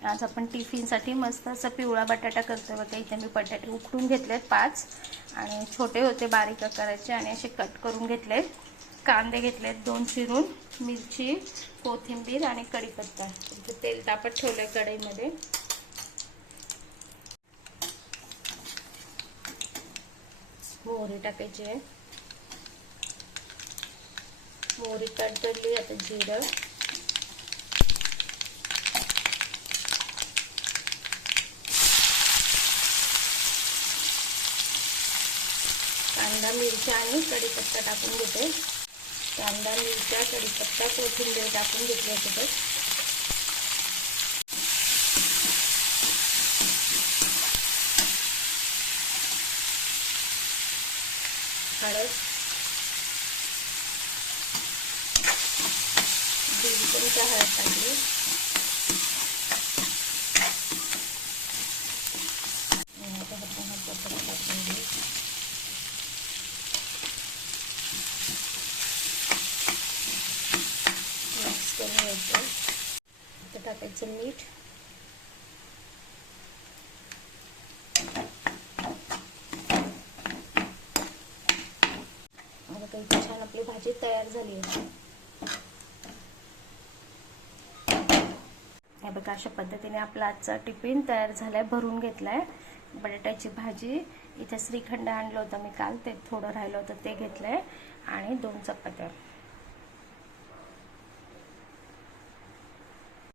आज आपण टिफिनसाठी मस्त असं पिवळा बटाटा करतो बघा इथे मी बटाटे उकडून घेतलेत पाच आणि छोटे होते बारीक आकाराचे आणि असे कट करून घेतलेत. कांदे घेतलेत दोन चिरून मिरची कोथिंबीर आणि कढीपत्ता. इथे तेल तापत ठेवलं आहे कढईमध्ये. मोहरी टाकायची आहे. मोहरी तडतडली आता जिरं. कांदा मिरच्या आणि कढीपत्ता टाकून घेते. कांदा मिरच्या कढीपत्ता कोथिंबीर टाकून घेतली होते हळद. दीड चमचा हळद टाकली आणि आता आपण हा बटाटा टाकून घेऊ मिक्स आता टाकायचं मीठ. आता काही छान आपली भाजी तयार झाली आहे. हे बघा अशा पद्धतीने आपला आजचा टिफिन तयार झालाय भरून घेतलाय. बटाट्याची भाजी इथे श्रीखंड आणलं होतं मी काल ते थोडं राहिलं होतं ते घेतलंय. आणि दोन चपात्या.